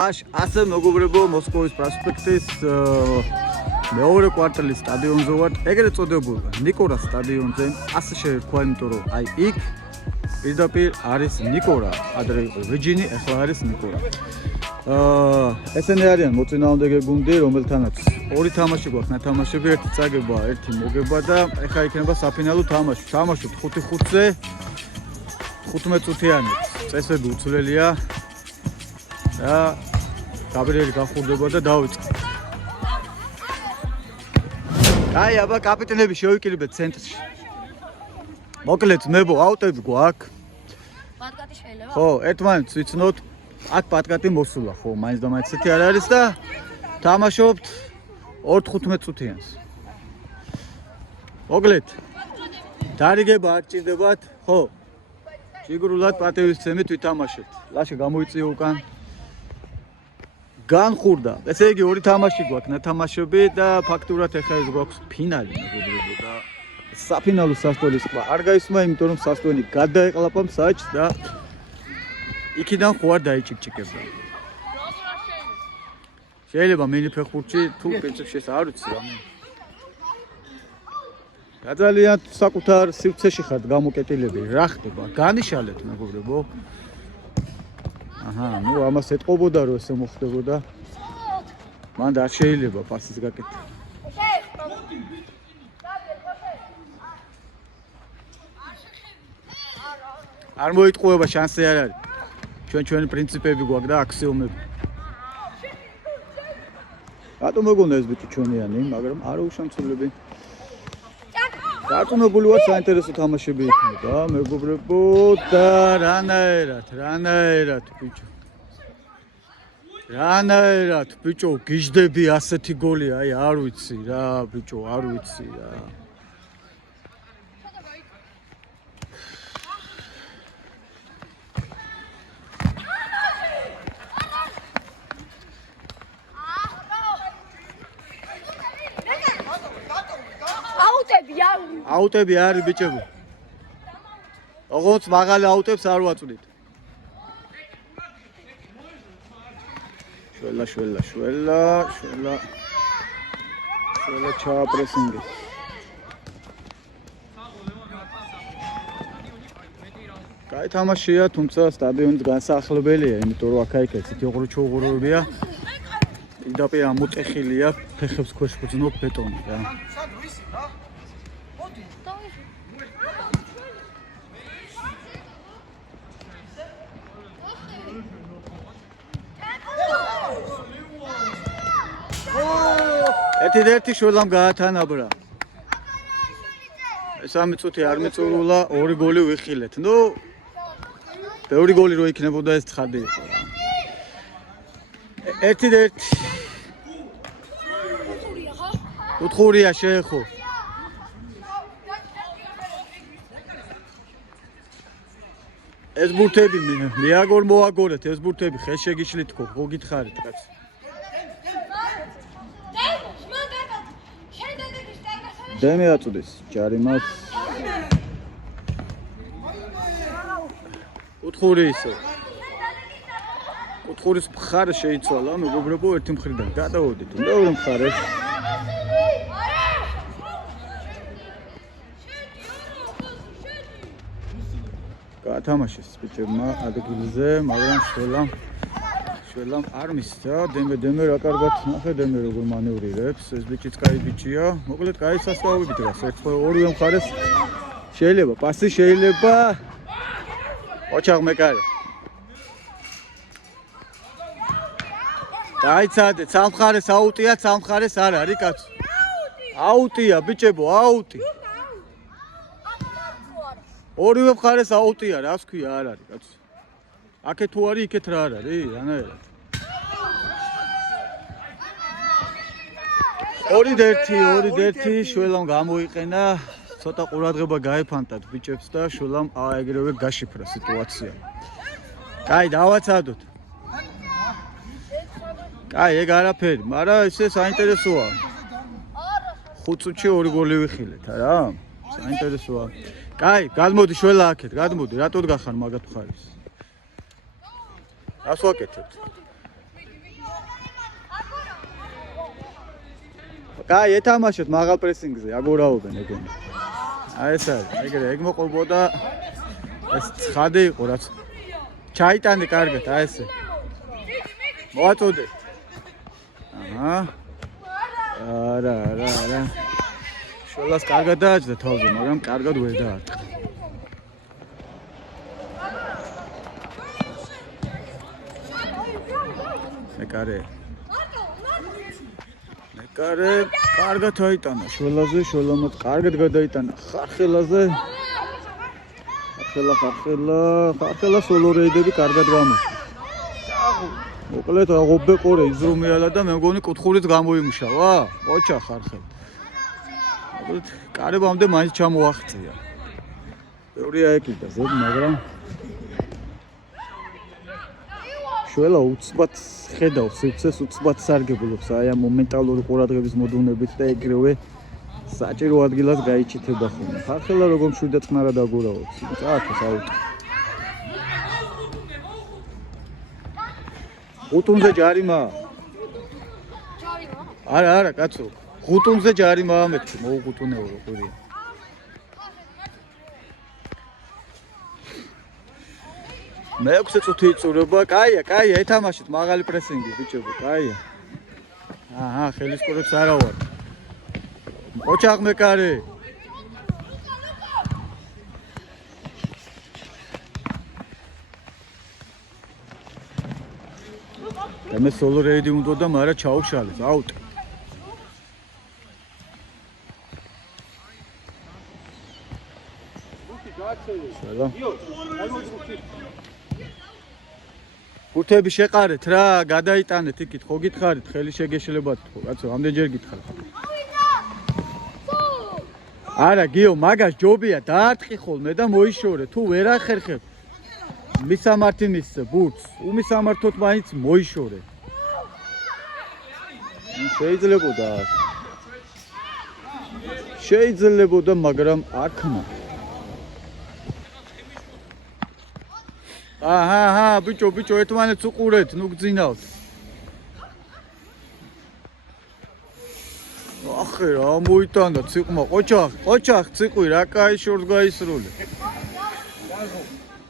ასე მეგობრებო, მოსკოვის პროსპექტის მეორე კვარტალის სტადიონზე ვართ. ეგრეთ წოდებულ ნიკორას სტადიონზე. ასე შეერქვა, იმიტომ რომ აი იქ პირდაპირ არის ნიკორა. ადრე იყო ვეჯინი, ახლა არის ნიკორა. ესენი არიან მოწინააღმდეგე გუნდი, რომელთანაც ორი თამაში გვაქვს ნათამაშები, ერთი წაგება, ერთი მოგება და ახლა იქნება საფინალო თამაში. თამაშობთ 5-5-ზე 15 წუთიანი. წესები უცვლელია. და გაბრიელი გახურდება და დავიწყებთ. აი, აბა კაპიტანები შევიკრიბეთ ცენტრში. მოკლედ, მებო, აუტები გვაქვს. პატკატი შეიძლება? ხო, ერთმანეთს ვიცნოთ. აქ პატკატი მოსულა, ხო, მაინც და მაინც ისეთი არ არის და თამაშობთ 4-15 წუთიანს. მოკლედ, დარიგება არ ჭირდებათ, ხო? შიგრულად პატივისცემით ვითამაშებთ. ლაშა გამოიწიო უკან. განხურდა. ესე იგი ორი თამაში გვაქვს ნათამაშები და ფაქტურად ახლა ეს გვაქვს ფინალი მეგობრებო და საფინალო სასტოლის ყვა. არ გაისმა, იმიტომ რომ სასტონი გადაეყლაპა მსაჯს და იქიდან ხო არ დაიჭიკჭიკებდა. შეიძლება მინიფეხბურთში თუ პრინციპში ეს არ ვიცი რამე. ძალიან საკუთარ სივრცეში ხართ გამოკეტილები. რა ხდება? განიშალეთ მეგობრებო. აჰა, ნუ ამას ეთყობოდა რომ ესე მოხდებოდა. მან არ შეიძლება პასის გაკეთა. არ მოიტყუება, შანსი არ არის. ჩვენი პრინციპები გვაქვს და აქსიომები. რატომ მეგონა ეს ბიჭი ჩვენიანი, მაგრამ არა უშანცვლები. დარწმუნებული ვარ საინტერესო თამაშები იქნება, მეგობრებო და რანაერად ბიჭო. რანაერად ბიჭო, გიждები ასეთი გოლი, აი არ ვიცი რა, ბიჭო, არ ვიცი რა. აუტები არის ბიჭებო. ოღონდ მაღალი აუტებს არ ვაწვდით. შველა ჩააპრესინგი. კაი თამაშია, თუმცა სტადიონის განსახლებელია, იმიტომ რომ აქა-იქ ესეთი ოღრუჩოღრუებია. პირდაპირ ამოტეხილია, ფეხებს ქვეშ გძნობ ბეტონი რა. ერთი შველამ გაათანაბრა. სამი წუთი არ მიწურულა, ორი გოლი ვიხილეთ. ნუ ბევრი გოლი რო იქნებოდა ეს ცხადი იყო რა. ერთი უთხურია შეეხო. ეს ბურთები მეაგორ მოაგორეთ, ეს ბურთები ხეს შეგიშლით ხო, ხო გითხარით კაც. დემი აწვდის ჯარიმას. უთხური ისე. უთხურის მხარე შეიცვალა, მეგობრებო, ერთი მხრიდან გადავოდით, მეორე მხარე. გაათამაშეს ბიჭებმა ადგილზე, მაგრამ შველამ არ მისცა. დემე რა კარგად ნახე, დემე როგორ მანევრირებს. ეს ბიჭიც კაი ბიჭია. მოკლედ კაი სასწაულებით დღეს. ორივე მხარეს შეიძლება, პასი შეიძლება. ოჩაღ მეკარე. დაიცადეთ, სამხარეს აუტია, სამხარეს არ არის კაცო. აუტია ბიჭებო, აუტი. ორივე მხარეს აუტია, რას ქვია, არ არის კაცო. აქეთ თუ არის, იქეთ რა არ არის, რანაერად. 2-1 შველამ გამოიყენა, ცოტა ყურადღება გაეფანტათ ბიჭებს და შველამ ეგრევე გაშიფრა სიტუაცია. კაი, დავაცადოთ. კაი, ეგ არაფერი, მაგრამ ესე საინტერესოა. 5 წუთში 2 გოლი ვიხილეთ, არა? საინტერესოა. კაი, გადმოდი შველა აქეთ, გადმოდი, რატოდ გახარ მაგათ მხარეს? რას ვაკეთებთ? კაი, ეთამაშოთ მაღალ პრესინგზე, აგორაობენ ეგენი. აი ეს არის, ეგ მოყვებოდა ეს ცხადე იყო რაც. ჩაიტანე კარგად, აი ესე. მოაწოდე. აჰა. არა. შოლას კარგად დააჭდა თავზე, მაგრამ კარგად ვერ დაარტყა. მეკარე კარგად აიტანა შოლაზე, შოლამაც კარგად გადაიტანა ხარხელაზე. ხარხელა სოლო რეიდები კარგად გამოსა. მოკლედ აღობე ყორე იზრუმეალა და მე მგონი კუთხურიც გამოიმუშავა. ოჩა ხარხელა. მოკლედ კარებამდე მაინც ჩამოაღწია. ბევრი აეკიდა ზედ, მაგრამ შველა უცბად ხედავს სივრცეს, უცბად სარგებლობს აი ამ მომენტალური ყურადღების მოდუნებით და ეგრევე საჭირო ადგილას გაიჩითება ხოლმე. ხარხელა როგორ მშვიდად წყნარად აგორაობს. წააქეს აუტო. ღუტუნზე ჯარიმა. არა, კაცო. ღუტუნზე ჯარიმა ამეთქი, მოუღუტუნეო როგორია. მეექვსე წუთი იწურება, კაია, ეთამაშეთ მაღალი პრესინგი ბიჭებო, კაია. აჰა, ხელისკურებს არა ვარ. ოჩაღ მეკარე. მე სოლო რეიდი უნდა და მარა ჩაუშალეს, აუტო. ბურთები შეყარეთ რა, გადაიტანეთ იქით, ხო გითხარით, ხელი შეგეშლებათ ხო, კაცო, ამდენჯერ გითხარით. არა, გიო, მაგას ჯობია, დაარტყი ხოლმე და მოიშორე, თუ ვერ ახერხებ. მისამართი მისცე ბურთს, უმისამართოთ მაინც მოიშორე. შეიძლებოდა, მაგრამ აქნა. აჰა, ბიჭო, ერთმანეთს უყურეთ, ნუ გძინავთ. ახე რა მოიტანდა ციყვმა, ყოჩახ, ციყვი რა კაი შორს გაისროლე.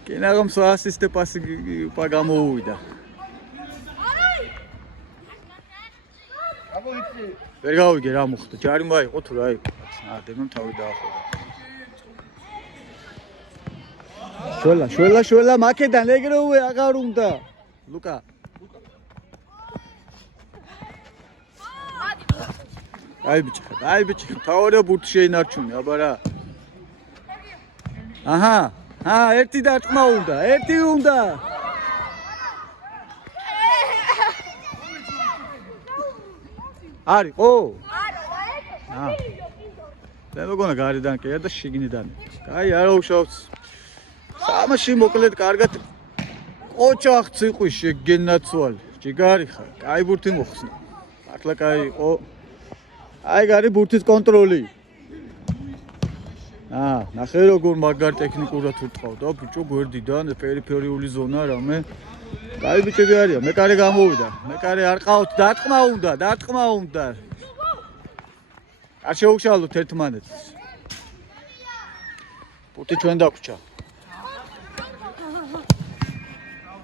კენაღამ საასისტე პასი გამოუვიდა. ვერ გავიგე რა მოხდა, ჯარიმა იყო თუ რა იყო. დებემ თავი დაახურა. შველა, მაკედან ეგრევე აღარ უნდა. ლუკა. აი ბიჭი, თავარია ბურთი შეინარჩუნე, აბა რა. აჰა, ერთი დარტყმა უნდა, ერთი უნდა. არისო? არა. მე მგონა გარედან კი და შიგნიდან. კაი, არა უშავს. სამაში მოკლედ კარგად ოჩახ ციყვი შეგენაცვალ. ჯიგარი ხარ, კაი ბურთი მოხსნა. მართლა კაი იყო. აი გარი ბურთის კონტროლი. ნახე როგორ მაგარ ტექნიკურად უტყავდა, ბიჭო გვერდიდან პერიფერიული ზონა რამე. კაი ბიჭები არია, მეკარე გამოვიდა. მეკარე არ ყავთ, დარტყმა უნდა. არ შეუშალოთ ერთმანეთს. ბურთი ჩვენ დაგვრჩა.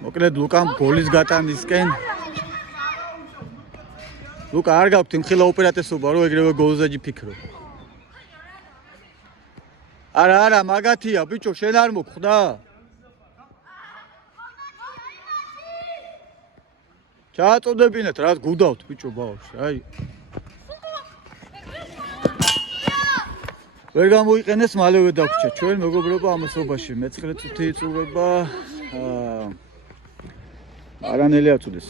მოკლედ ლუკამ გოლის გატანისკენ ლუკა არ გაქვთ იმხილა ოპერატესობა რომ ეგრევე გოლზე ფიქრო. არა, მაგათია ბიჭო, შენ არ მოგხვდა? ჩააწოდებინეთ, რა გუდავთ ბიჭო ბავშვს, აი. ვერ გამოიყენეს, მალევე დაგვრჩა. ჩვენ მეგობრობა ამასობაში მე-9 წუთი იწურება. არანელი აწუდეს.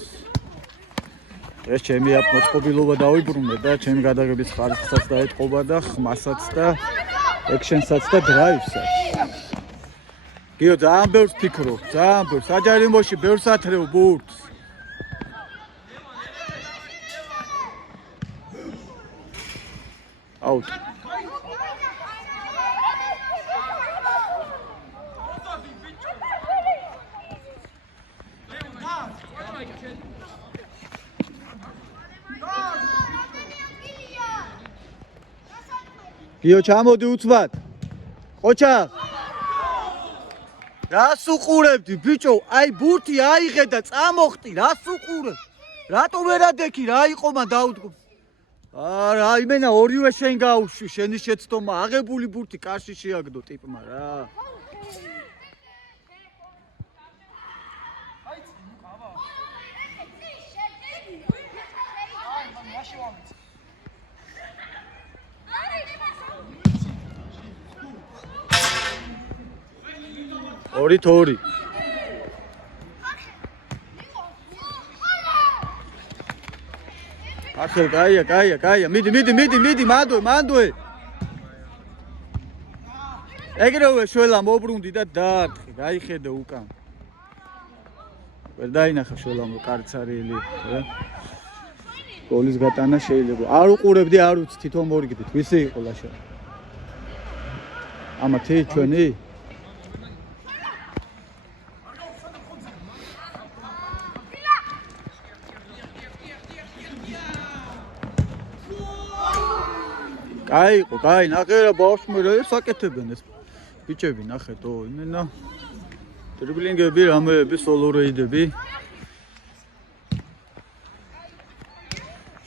ეს ჩემი მოწყობილობა დავიბრუნე და ჩემი გადაღების ხარისხსაც დაეთყობა და ხმასაც და ექშენსაც და დრაივსაც. გიო, ძალიან ბევრს ფიქრობ, ძალიან ბევრს. საჯარიმოში ბევრს ათრევ ბურთს. აუტ. გიო ჩამოდი უცბად. ყოჩა. რას უყურებდი ბიჭო? აი ბურთი აიღე და წამოხტი, რას უყურებ? რატო ვერ ადექი? რა იყო მან დაუდგო? არა, იმენა ორივე შენ გაუშვი, შენი შეცდომა, აღებული ბურთი კარში შეაგდო ტიპმა რა. ორი თორი. ახლა კაია, მიდი, მანდოე. ეგრევე შველა მობრუნდი და დაარტყი, გაიხედე უკან. ვერ დაინახა შველამ რომ კარცარიელი რა. გოლის გატანა შეიძლება. არ უყურებდი, არ უც თვითონ მორიგდით. ვისი იყო ლაშა? ამათი ჩვენი? კაი, ნახე რა ბავშვი რა საკეთებენ ეს ბიჭები, ნახეთო, იმენა დრიბლინგები, რამეები, სოლო რეიდები.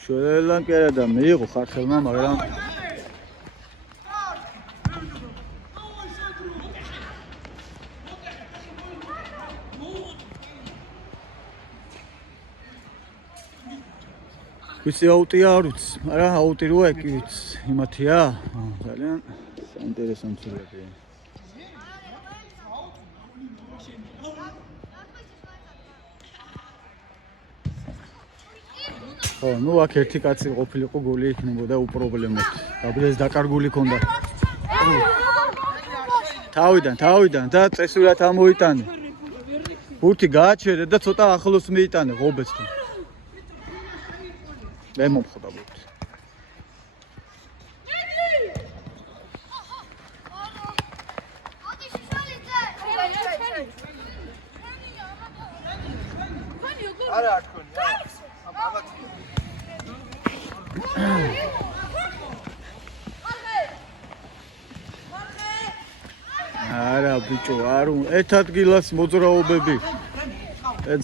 შველან კი არა და მიიღო ხარხელმა, მაგრამ ვისი აუტია არ ვიცი, მაგრამ აუტი როა კი ვიცი, იმათია, ძალიან საინტერესონტია. ხო, ნუ აქ ერთი კაცი ყოფილიყო, გოლი იქნებოდა უპრობლემოდ. გაბრიელს დაკარგული ქონდა. თავიდან და წესურად ამოიტანე. ბურთი გააჩერე და ცოტა ახლოს მიიტანე ღობესთან. მე მომხდა ბურთი. არა თქვენი, არა ბიჭო, არ ერთ ადგილას მოძრაობები.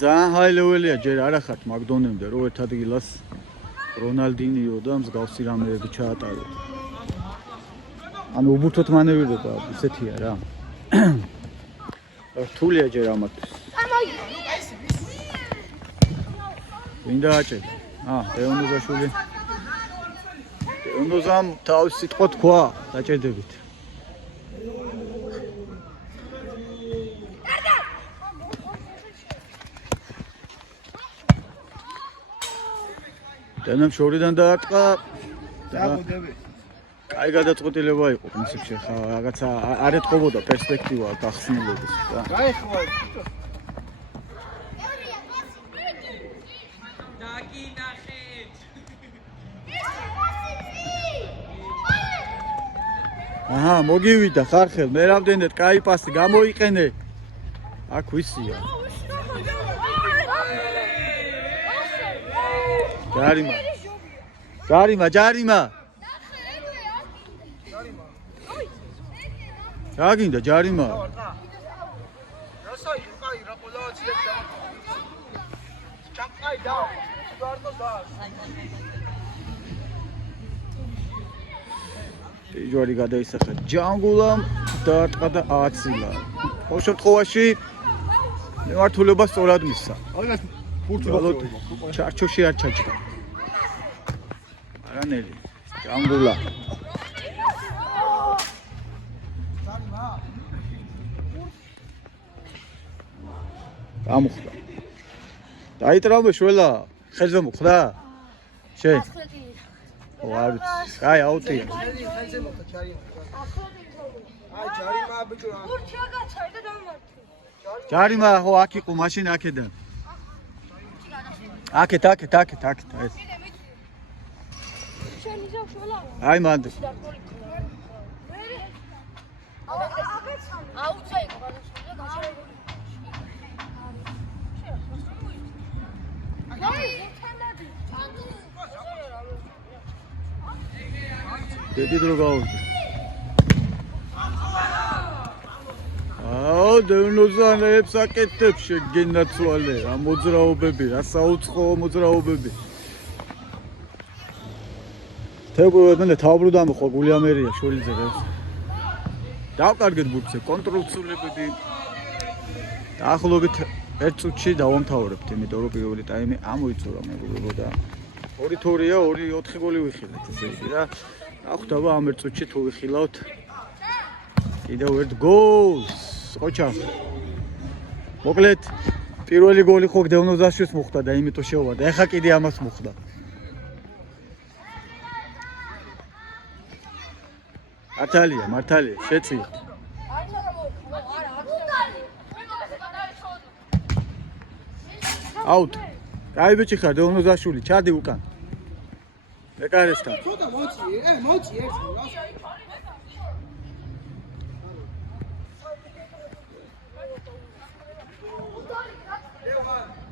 ძალიან ჰაი ლეველია, ჯერ არა ხართ მაკდონემდე, რომ ერთ ადგილას რონალდინიო და მსგავსი რამეები ჩაატარო. ანუ უბურთოდ მანევრირება ისეთია რა. რთულია ჯერ ამათვის. ვინ დააჭერა? ეონოზაშვილი. ეონოზამ თავის სიტყვა თქვა, დაჭერდებით. დანამ შორიდან დაარტყა. კაი გადაწყვეტილება იყო პრინციპში, ხა რაღაცა არ ეთყობოდა პერსპექტივა გახსნილობის რა. გაიხვალ. აჰა, მოგივიდა ხარხელ, მე რამდენად კაი პასი გამოიყენე. აქ ვისია. ჯარიმა. რა გინდა ჯარიმა? რასაი, კაი, რა ყოლააციებს და. ჩაკაი და. ვარტო და. ჯვარი გადაისახა ჯანგულამ დაარტყა და აცილა. ყოველ შემთხვევაში მემართულება სწორად მისცა. აგას ბურთი ბოლოდ ჩარჩოში არ ჩაჭდა. არანელი ჯანგულა. გამოხდა. დაიტრამე შველა, ხელზე მოხდა? შენ არ ვიცი. კაი, აუტია. ხელზე მოხდა ჯარიმა. აი ჯარიმა ბიჭო. ბურთი აგაჩერდა და დამარცხა. ჯარიმა ხო აქ იყო, მაშინ აქედან. აქეთ ეს. შენი ზავშველა. აი მანდ. აუცა იყო გადაშენდა გაჩერებული. დიდი დრო გავუძე. აუ დევნოზანებს აკეთებს შეგენაცვალე რა მოძრაობები რა საუცხოო მოძრაობები თებუებენ თავბრუ დამხო გულიამერია შოლიძე რა დავკარგეთ ბურთზე კონტროლცულებები დაახლოებით 1 წუთში დავამთავრებთ იმიტომ რომ პირველი ტაიმი ამოიწურა მეგობრებო და 2-2-ია 2-4 გოლი ვიხილეთ ესე იგი რა ახვდება ამ 1 წუთში თუ ვიხილავთ კიდევ ერთ გოლს ყოჩა მოკლედ პირველი გოლი ხო დევნოზაშვილს მოხდა და იმიტომ შეუვარდა ეხა კიდე ამას მოხდა მართალია შეწია აუტ კაი ბიჭი ხარ დევნოზაშვილი ჩადი უკან ეკარესთან ცოტა მოწი ერთი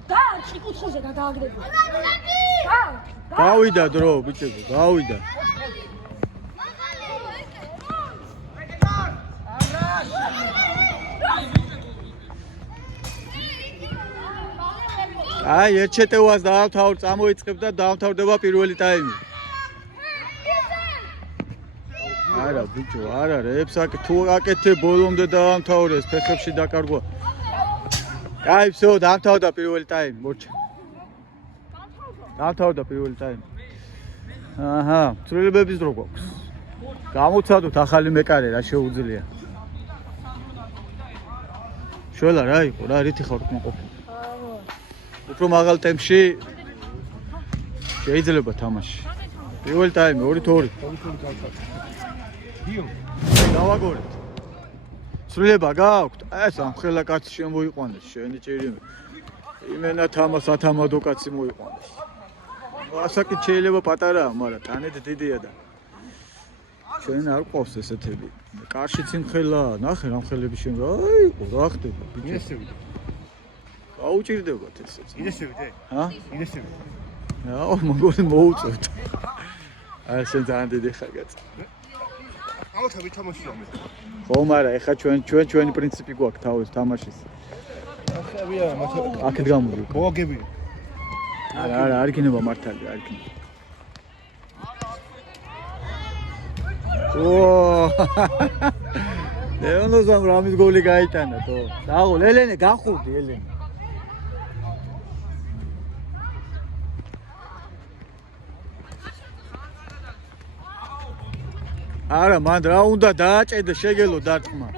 და კიკუთხოზე გადააგდები გავიდა დრო ბიჭებო გავიდა აი ერთ შეტევას დაავთავრ წამოიწყებ და დაავთავრდება პირველი ტაიმი არა ბიჭო არა რებს თუ აკეთე ბოლომდე დაავთავრეს ფეხებში დაკარგვა აი всё დაავთავრდა პირველი ტაიმი მორჩა დაავთავრდა პირველი ტაიმი აჰა ცვლილებების დრო გვაქვს გამოცადოთ ახალი მეკარე რა შეუძლია შველა რა იყო რა რითი ხარ უკმაყოფილი უფრო მაღალ ტემპში შეიძლება თამაში პირველი ტაიმი 2-2 დავაგორეთ ცვლილება გააქვთ ეს ამხელა კაცი შემოიყვანეს შენი ჭირიმე იმენა ათამადო კაცი მოიყვანეს ასაკი შეიძლება პატარაა მაგრამ ტანეთ დიდია და ჩვენ არ ყავს ესეთები კარშიც იმხელა ნახე რა მხელები შენ აი რა ხდება ბიჭო აუჭირდებათ ესეც იდესევიდე ჰა იდესევიდე აუ მოგონი მოუწევთ აი შენ ძალიან დიდი ხარ კაცი ავთები თამაშია მე ხო მაგრამ ეხა ჩვენი პრინციპი გვაქვს თავის თამაშის ახებია მათე აქეთ გამოდი მოაგები არა არ იქნება მართალია არ იქნება ო ლეონოზამ რამის გოლი გაიტანა თო დაღო ელენე გახურდი ელენე არა მან რა უნდა დააჭედე შეგელო დარტყმა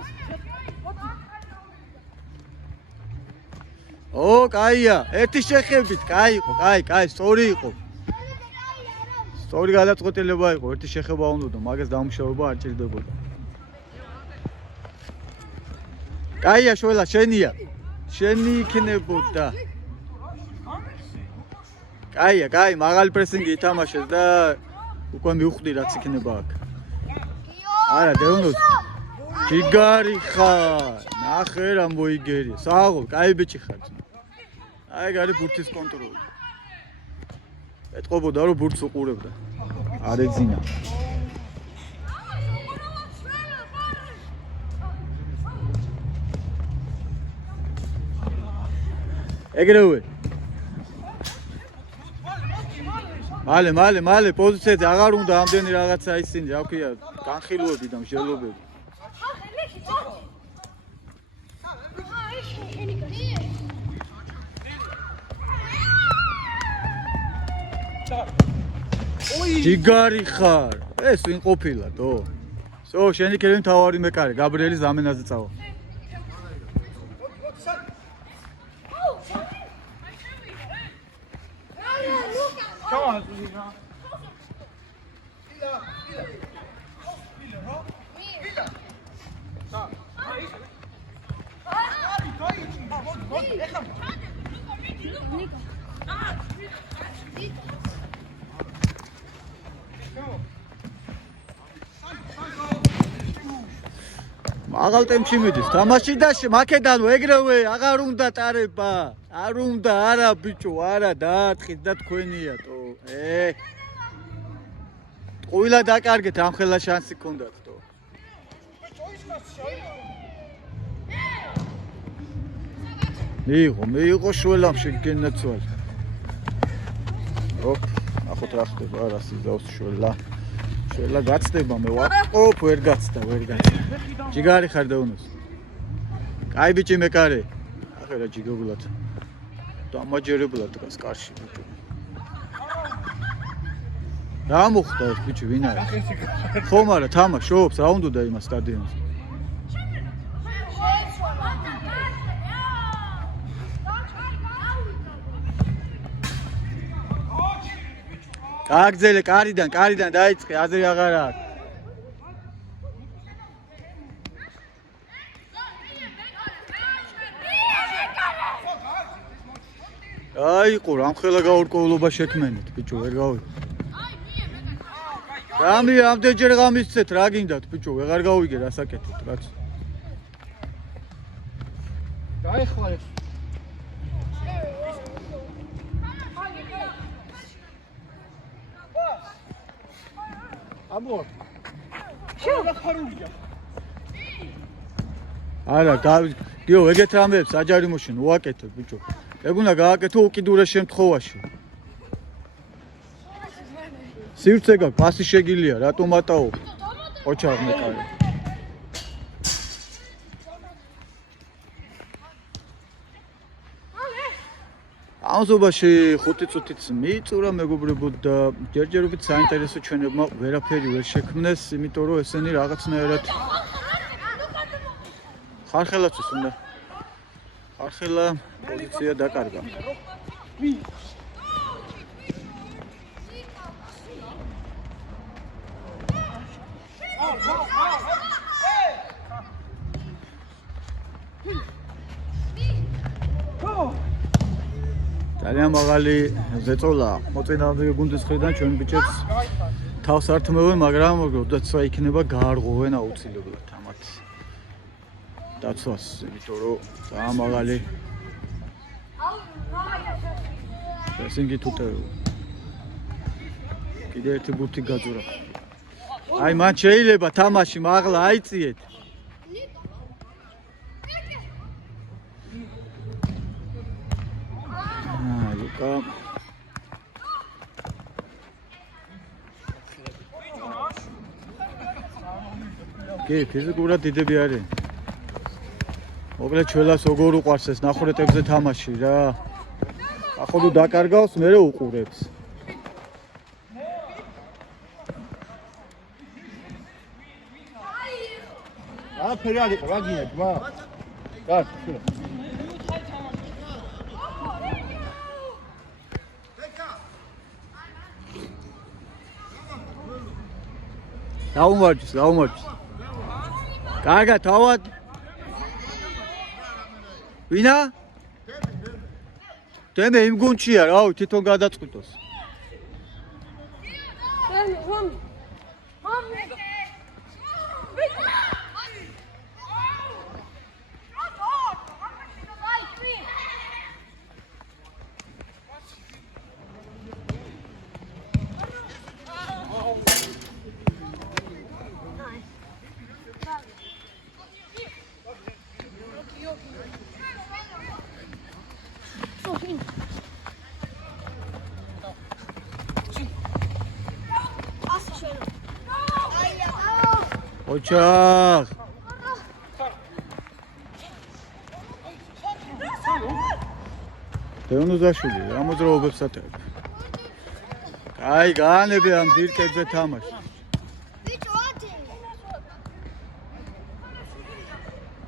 ო კაია ერთი შეხებით კაი იყო კაი სწორი იყო სწორი გადაწყვეტილება იყო ერთი შეხება უნდა მაგას დამუშავება არ ჭირდებოდა კაია შველა შენია შენი იქნებოდა კაი მაღალი პრესინგი ითამაშეს და უკვე მივხვდი რაც იქნება აქ არა დევნოს ჯიგარი ხარ ნახე რა მოიგერია საღო კაი ბიჭი ხარ აი გარი ბურთის კონტროლი ეთყობოდა რომ ბურთს უყურებდა არ ეძინა ეგრევე მალე პოზიციაზე აღარ უნდა ამდენი რაღაცა ისინი რა ქვია განხილვები და მსჯელობები ჯიგარი ხარ ეს ვინ ყოფილა თო სო შენი კერენ თავარი მეკარე გაბრიელი ზამენაზე წავა მაღალ ტემპში მიდის თამაში და მაკედანო ეგრევე აღარ უნდა ტარება არ უნდა არა ბიჭო არა დაარტყით და თქვენია თო ყვილა დაკარგეთ ამხელა შანსი გქონდათ თო მიიღო შველამ შეგენაცვალ. ოპ, ახოთ რა ხდება, რა სიზავს შველა. შველა გაცდება მე ოპ, ვერ გაცდა. ჯიგარი ხარ და უნოს. კაი ბიჭი მეკარე. ახლა ჯიგობლად. დამაჯერებლად დგას კარში ბიჭი. რა მოხდა ეს ბიჭი ვინ არის? ხომ არა თამაშობს, რა უნდა და იმას სტადიონზე. გააგზელე კარიდან დაიწყე, აზრი აღარ აქვს. აიყო, რამხელა გაურკვევლობა შექმენით, ბიჭო, ვერ გავი. რამე ამდენჯერ გამისცეთ, რა გინდათ, ბიჭო, ვეღარ გავიგე რასაკეთეთ, რაც. გაიხვალე. აბო. შევა ხარულია. არა, გიო, ეგეთ რამეებს აჯარიმოში უაკეთებ, ბიჭო. ეგ უნდა გააკეთო უკიდურეს შემთხვევაში. სივრცე გაქვს, პასი შეგილია, რატომ ატაო? ოჩაღ მეკარე. ამზობაში 5 წუთიც მიიწურა მეგობრებო და ჯერჯერობით საინტერესო ჩვენებმა ვერაფერი ვერ შექმნეს, იმიტომ რომ ესენი რაღაცნაირად ხარხელაცოს უნდა. ხარხელა პოზიცია დაკარგა. ძალიან მაღალი ზეწოლა მოწინააღმდეგე გუნდის მხრიდან ჩვენ ბიჭებს თავს ართმევენ, მაგრამ როდესაც იქნება გაარღვევენ აუცილებლად ამათ დაცვას, იმიტომ რომ ძალიან მაღალი პრესინგი თუტეო. კიდე ერთი ბურთი გაძურა. აი მან შეიძლება თამაში მაღლა აიწიეთ. ლუკა კი ფიზიკურად დიდები არის. მოკლედ ჩვენას როგორ უყვარს ეს ნახურეთებზე თამაში რა. ახლა დაკარგავს, მერე უყურებს. არაფერი არ იყო, რა გინდა, მა? კარგი. დაუმარჯოს. კარგად, თავად. ვინა? დემე იმ გუნდშია, რავი, თვითონ გადაწყვიტოს. ოჩახ დეონოზაშვილი რა მოძრაობებს ატარებ. კაი, გაანებე ამ დირკებზე თამაში.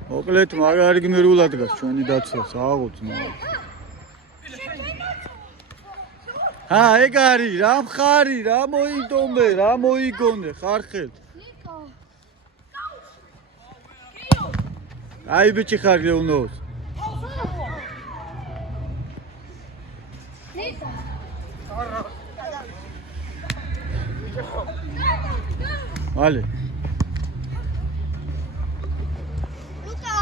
მოკლედ მაგარი გმირულად გას ჩვენი დაცვას, აღუძმა. ეგ არის, რა მხარი, რა მოიდომე, რა მოიგონე, ხარხეთ. აი ბიჭი ხარ გეუნოს. მალე. ლუკა.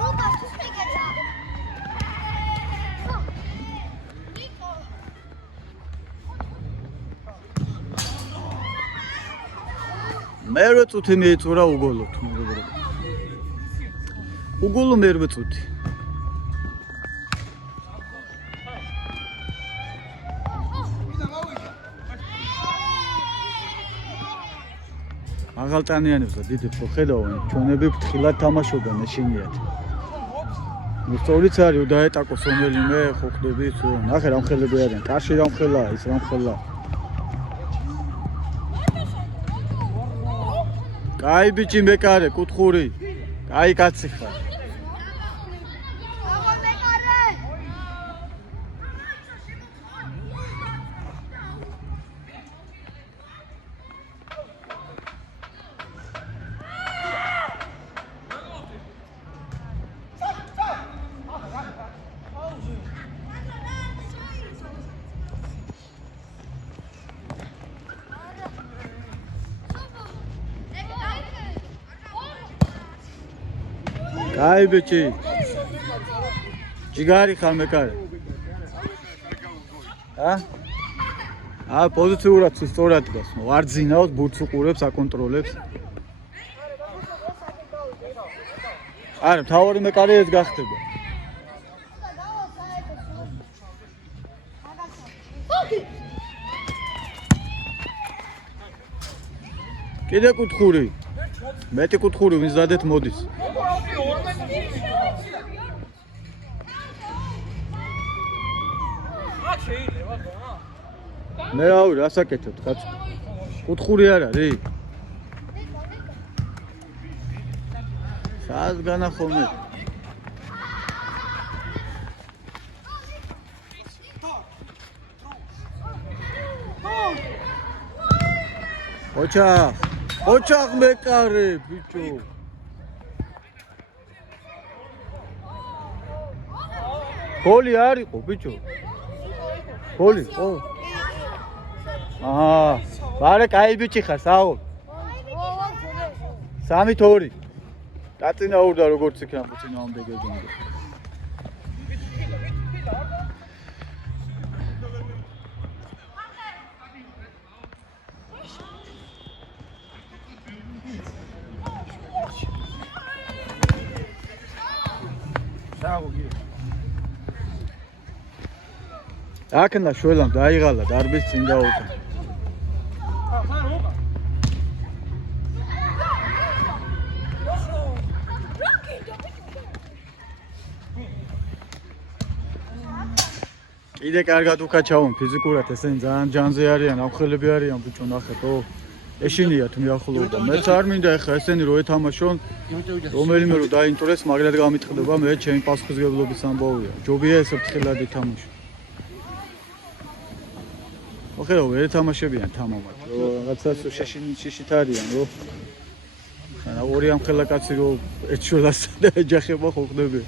ლუკა, სპიკერა. მე რო წუთი მიიწურა უგოლოთ მეგობრებო. უგულო მერვე წუთი. აღალტანიანებს და დიდებს ხედავენ, ჩვენები ფრთხილად თამაშობენ ეშინიათ. მოსწავლიც არის დაეტაკოს რომელიმე ხო ხდებით, ნახე რა მხელები არიან, კარში რა მხელაა, ის რა მხელაა. კაი ბიჭი მეკარე, კუთხური. კაი კაცი ხარ. კაი ბიჭი. ჯიგარი ხარ მეკარე. პოზიციურად სწორად დგას. ვარძინავთ, ბურთს უყურებს, აკონტროლებს. არა, მთავარი მეკარე ეს გახდება. კიდე კუთხური. მეტი კუთხური ვინც დადეთ მოდის. მე რავი, რასაკეთებთ, კაცო? კუთხური არ არის? სად განახოვნე? ოჩახ მეკარე, ბიჭო. გოლი არ იყო, ბიჭო. გოლი, ხო. ბარე კაი ბიჭი ხარ, საო. 3-2. დაწინაურდა როგორც იქნა წინააღმდეგ გეგმები. აკნა შველამ დაიღალა დარბის წინ დაუყო. კიდე კარგად უკაჩავენ ფიზიკურად ესენი ძალიან ჯანზე არიან, ამხელები არიან ბიჭო ნახეთო. ეშინიათ მიახლოვდა. მეც არ მინდა ეხა ესენი რო ეთამაშონ, რომელიმე რო დაინტერეს, მაგრად გამიტყდება, მე ჩემი პასუხისმგებლობის ამბავია. ჯობია ესე ფრთხილად ითამაშო. ოხეო, ვერ ეთამაშებიან თამამად. რო რაღაცას შეშით არიან, რო ხანა ორი ამხელა კაცი რო ერთშველას და ეჯახება ხო ხდები.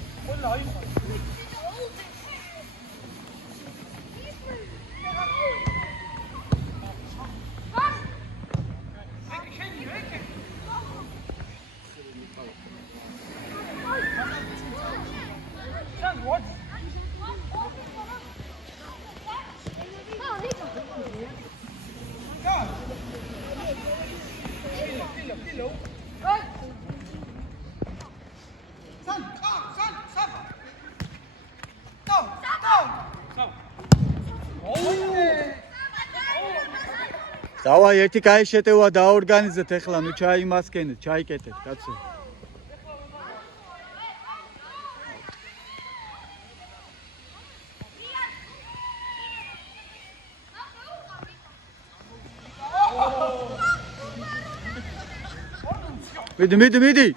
დავაი ერთი კაი შეტევა დაორგანიზეთ ეხლა, ნუ ჩაიმასკენეთ, ჩაიკეთეთ, კაცო. მიდი.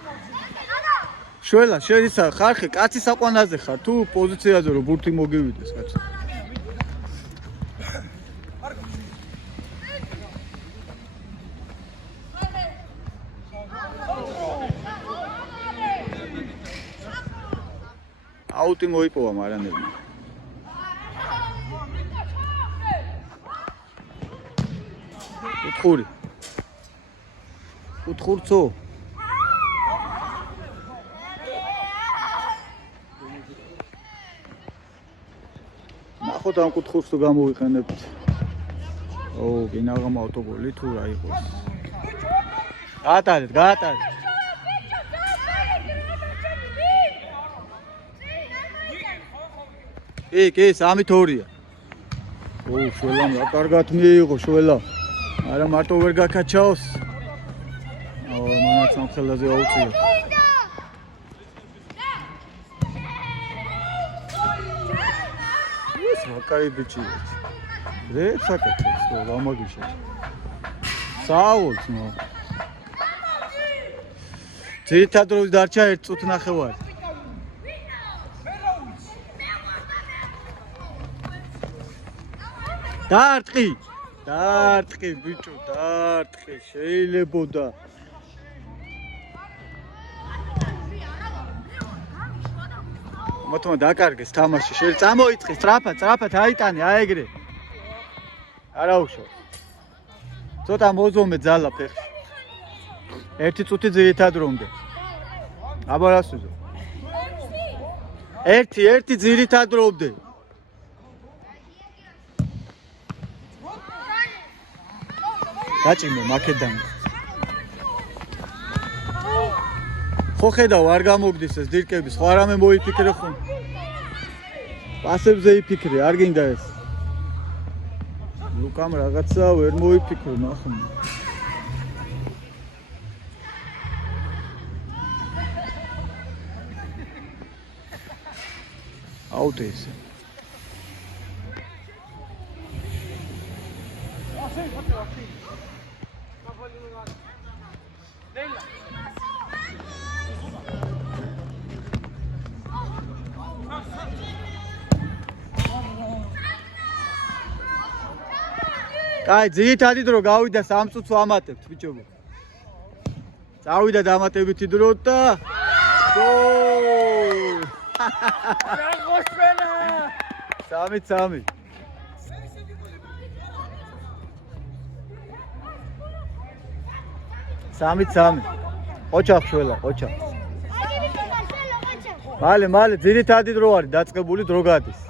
შველა, შეიძლება ხარხი კაცი საყვანაზე ხარ, თუ პოზიციაზე რო ბურთი მოგივიდეს, კაცო. აუტი მოიპოვა მარანელმა. კუთხურცო. ნახოთ ამ კუთხურს თუ გამოვიყენებთ. გინაღამ ავტოგოლი თუ რა იყოს. გაატარეთ. კი, 3-2-ია. შველამ რა კარგად მიიღო შველა. არა მარტო ვერ გაკაჩავს. მანაც ამ ხელაზე აუწია. ეს ვაკარი ბიჭია. რեցაკეთებს რა გამაგიშა. საუბრობთ ნო. ძირითადად რო დარჩა 1 წუთი ნახევარი. დაარტყი ბიჭო, დაარტყი, შეიძლებოდა. მოთმა დაკარგეს თამაში, შეიძლება წამოიწყეს, სწრაფად აიტანე, აეგრე. არა უშავს. ცოტა მოზომე ძალა ფეხში. 1 წუთი ძირითად რომდე. აბა რას უზო? 1 ძირითად რომდე. გაჭიმე მაკედან. ხო ხედავ არ გამოგდის ეს დირკები, სხვა რამე მოიფიქრე ხომ. პასებზე იფიქრე, არ გინდა ეს. ლუკამ რაღაცა ვერ მოიფიქრო, ნახო. აუტე ესე. კაი, ძირითადი დრო გავიდა 3 წუთს ვამატებთ, ბიჭო. წავიდა დამატებითი დრო და გოლ! რა გოშვენა! 3-3. ოჩახ შველა, ოჩახ. მალე, ძირითადი დრო არის, დაწყებული დრო გადის.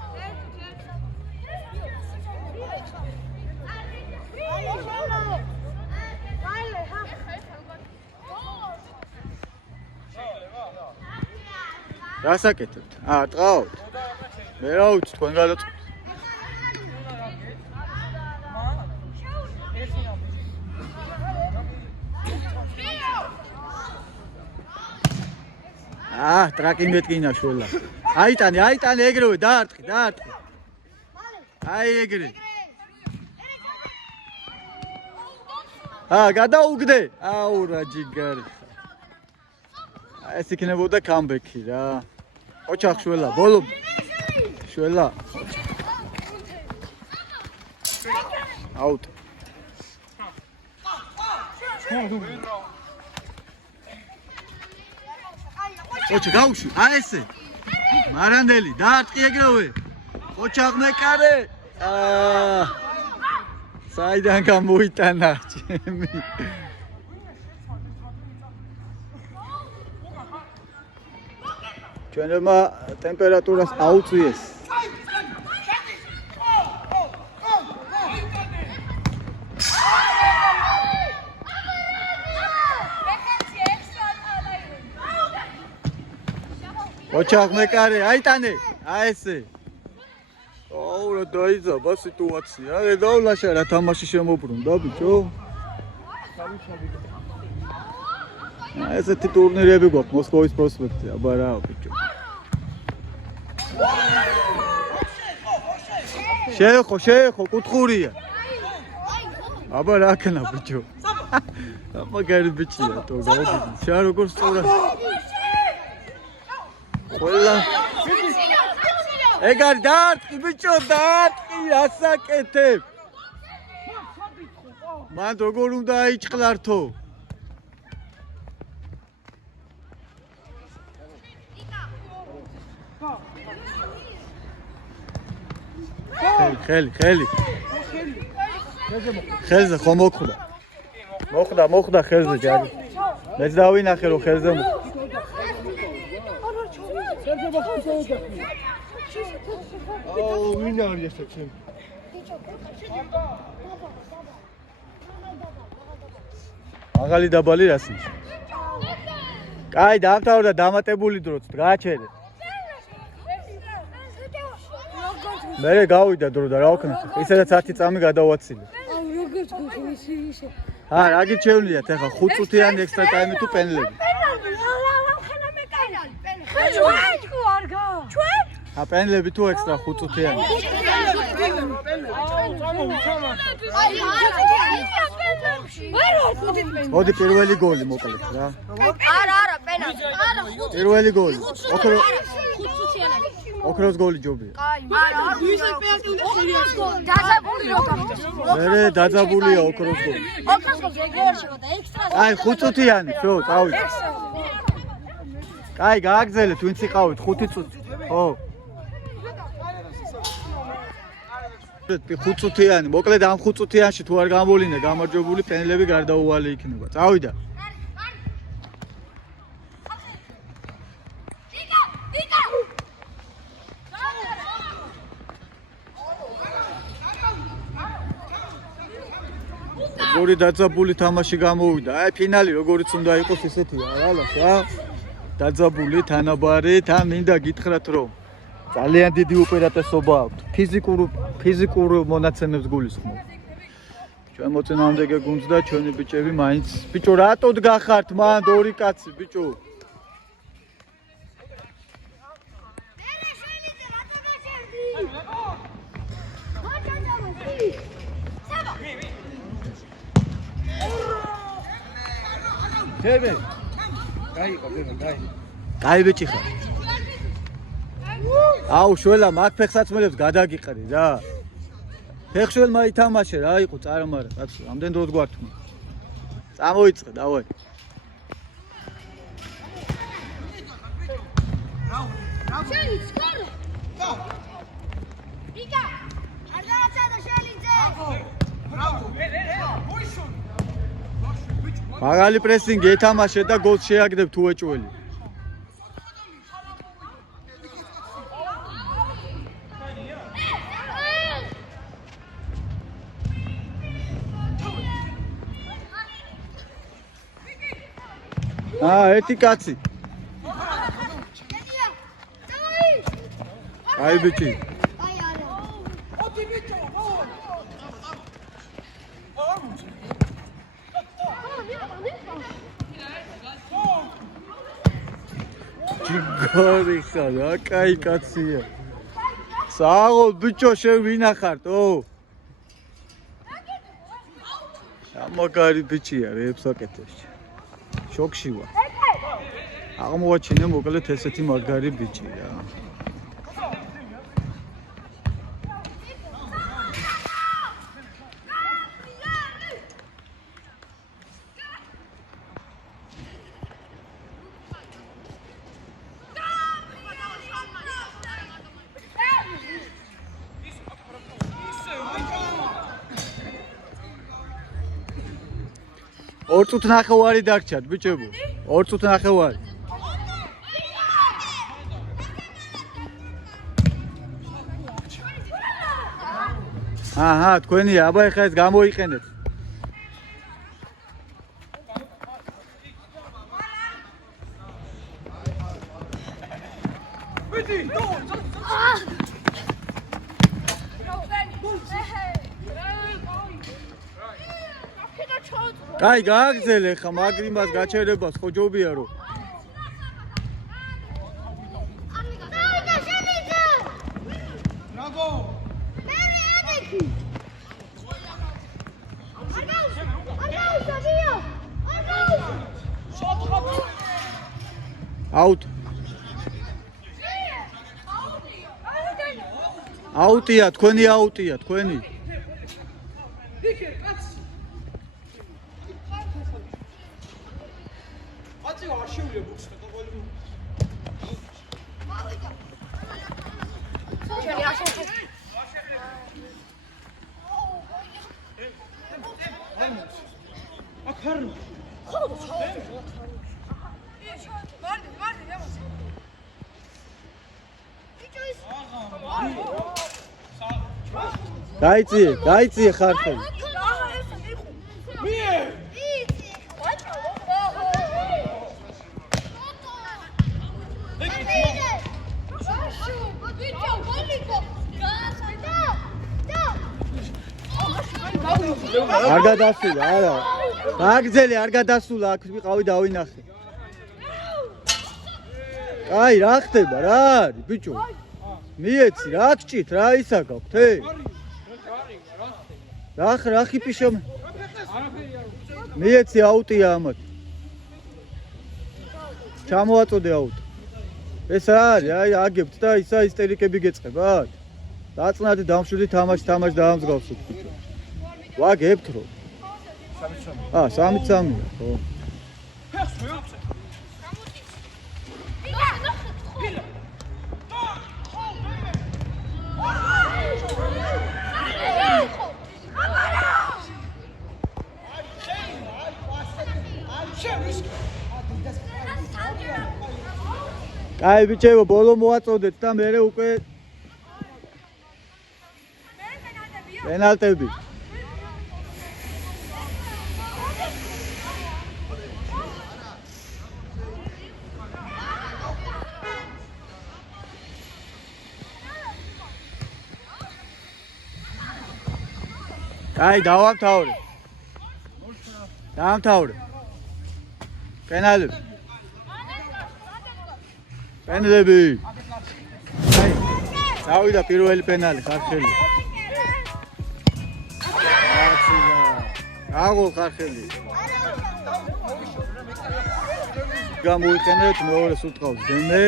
რასაკეთებთ? ტყავთ. მე რა ვიცი, თქვენ გადაწყობთ. ტრაკი მეტკინა შველა. აიტანე, ეგრევე, დაარტყი. აი ეგრე. გადაუგდე. აუ რა ჯიგარი. ეს იქნებოდა კამბექი რა. ოჩახ შველა, ბოლო. შველა. აუტ. ოჩი გაუშვი, ესე. მარანდელი, დაარტყი ეგრევე. ოჩახ მეკარე. საიდან გამოიტანა ჩემი. ჩვენებმა ტემპერატურას აუწიეს. ოჩახ მეკარე, აიტანე, ესე. აუ რა დაიძაბა სიტუაცია. დავლაშა რა თამაში შემოbrunდა ბიჭო. ესეთი ტურნირები გვაქვს მოსკოვის პროსპექტზე, აბა რა ბიჭო. შეეხო, კუთხურია. აბა რა ქნა ბიჭო. მაგარი ბიჭია თო გავიდი. შა როგორ სწორად. ყველა ეგარ დაარტყი ბიჭო, ასაკეთებ. მან როგორ უნდა აიჭყლართო? ხელი. ხელზე ხო მოხვდა. მოხვდა ხელზე ჯარი. მეც დავინახე რომ ხელზე მოხვდა. აუ ვინ არის ეს ჩემი? მაღალი დაბალი რას ნიშნავს? კაი, დამთავრდა დამატებული დროც, გააჩერე. მე გავიდა დრო და რა ვქნა. ისედაც 10 წამი გადავაცილე. აუ როგორ თქვი ისე. რა გიჩევნიათ ახლა 5 წუთიანი ექსტრა ტაიმი თუ პენლები? პენლები თუ ექსტრა 5 წუთიანი. მოდი პირველი გოლი მოკლედ რა. არა, პენალტი. არა, პირველი გოლი. ოქროს გოლი ჯობია. დაძაბული რო გახდეს. მე დაძაბულია ოქროს გოლი. ოქროს გოლი ეგრე შევა ექსტრა. აი 5 წუთიანი, შო, წავიდე. კაი, გააგზელეთ, ვინც იყავით 5 წუთი. ხო. 5 წუთიანი, მოკლედ ამ 5 წუთიანში თუ არ გამოვლინა გამარჯვებული პენლები გარდაუვალი იქნება. წავიდა. როგორი დაძაბული თამაში გამოვიდა. აი ფინალი როგორიც უნდა იყოს ისეთია, რალას რა. დაძაბული თანაბარი, თან მინდა გითხრათ რომ ძალიან დიდი უპირატესობა აქვს. ფიზიკურ მონაცემებს გულისხმობ. ჩვენ მოწინააღმდეგე გუნდს და ჩვენი ბიჭები მაინც ბიჭო რატოდ გახართ მან ორი კაცი ბიჭო. დები. გაიყო, დაი. კაი ბიჭი ხარ. აუ შველა მაგ ფეხსაცმელებს გადაგიყრი რა. ფეხშველმა ითამაშე რა იყო წარმარა კაცო ამდენ დროს გვართმა. წამოიწყე დავაი. შელი სკოლა. ვიკა. არ დავაცადო შელიძე. ბრავო. მოიშო. მაგალი პრესინგი ეთამაშე და გოლს შეაგდებ თუ ეჭველი. ერთი კაცი. აი ბიჭი. ჯიგორი ხარ, რა კაი კაცია. საღოლ ბიჭო შენ ვინახართ, ო? ამაგარი ბიჭია, რეებს აკეთებს. შოქში ვარ. აღმოაჩინე მოკლედ ესეთი მაგარი ბიჭი რა. ორ წუთი ნახევარი დაგჭათ ბიჭებო. ორ წუთი ნახევარი. აჰა, თქვენია, აბა ეხლა ეს გამოიყენეთ. ბიჭი, კაი, გააგზელე ხა მაგრიმას გაჩერებას ხო ჯობია რომ. ბრავო. აუტ. აუტია, თქვენი აუტია, თქვენი. ბიკე, კაცი. კაცი არ შეუძლია ბუქს და ყოველი. შენი ასეთი. აქარ. გაიწიე ხარხელი. მიე. არ გადასულა, არა. გაგზელი არ გადასულა, აქ ვიყავი დავინახე. აი, რა ხდება, რა არის, ბიჭო? მიეცი, რა გჭით, რა ისა გაქვთ, რა ხიპიშო? მიეცი აუტია ამათ. ჩამოაწოდე აუტო. ეს არის, აი, აგებთ და ისა ისტერიკები გეწყებათ. დაწნადი დამშვიდი თამაში დაამსგავსოთ, ბიჭო. ვაგებთ რო. 3-3, ხო. აი ბიჭებო, ბოლო მოაწოდეთ და მერე უკვე პენალტები. აი დავამთავრე. პენალტები. პენალტები. აი დავიდა პირველი პენალი ხარხელი. აგოლ ხარხელი. გამოიყენეთ მეორეს უთყავს დემე.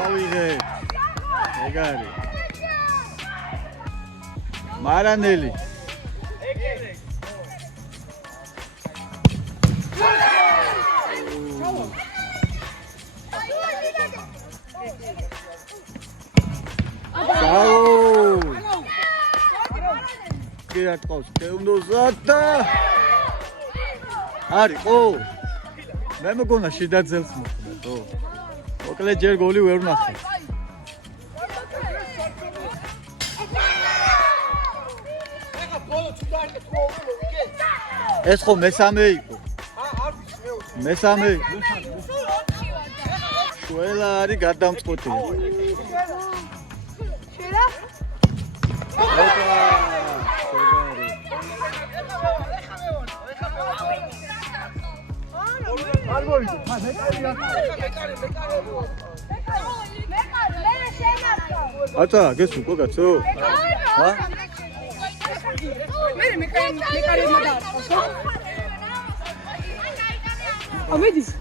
ავიღე. ეგ არის. მარანელი. რა თქოს თეუნდოზად და არის ხო მე მგონა შედაძელს მოხდა ხო მოკლედ ჯერ გოლი ვერ ვნახე ეს ხო მესამე იყო მესამე შუელა არის გადამწყვეტი 아따, 걔 죽고 갔어. 어? 어메디스.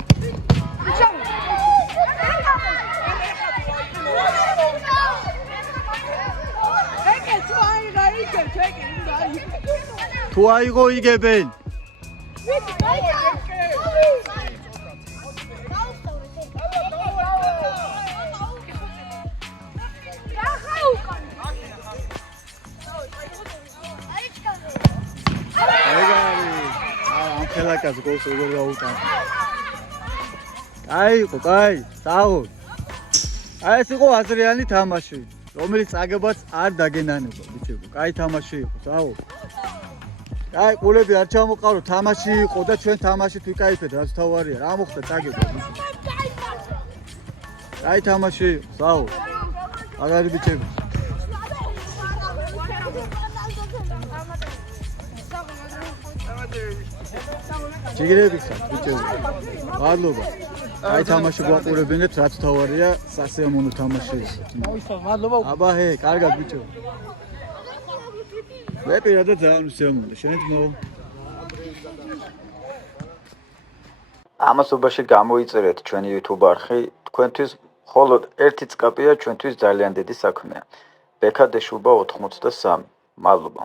도와이고 이게 벤. ელაკას გოლს როგორ გაუტანა. აიყო, კაი, დაო. აი ეს იყო აზრიანი თამაში, რომელიც წაგებაც არ დაგენანება, ბიჭებო. კაი თამაში იყო, დაო. აი, ყოლები არ ჩამოყარო, თამაში იყო და ჩვენ თამაშით ვიკაიფეთ, რაც თავარია. რა მოხდა წაგება, ბიჭო. კაი თამაში იყო, დაო. აგარი ბიჭებო. ჯიგრებისა, ბიჭო. მადლობა. აი თამაში გვაყურებინეთ, რაც თავარია, სასიამოვნო თამაში. მადლობა. აბა ჰე, კარგად ბიჭო. მე პირადად ძალიან მოსიამოვნე, შენც მო. ამასობაში გამოიწერეთ ჩვენი YouTube არხი, თქვენთვის მხოლოდ ერთი წკაპია ჩვენთვის ძალიან დიდი საქმეა. ბექადეშუბა 83. მადლობა.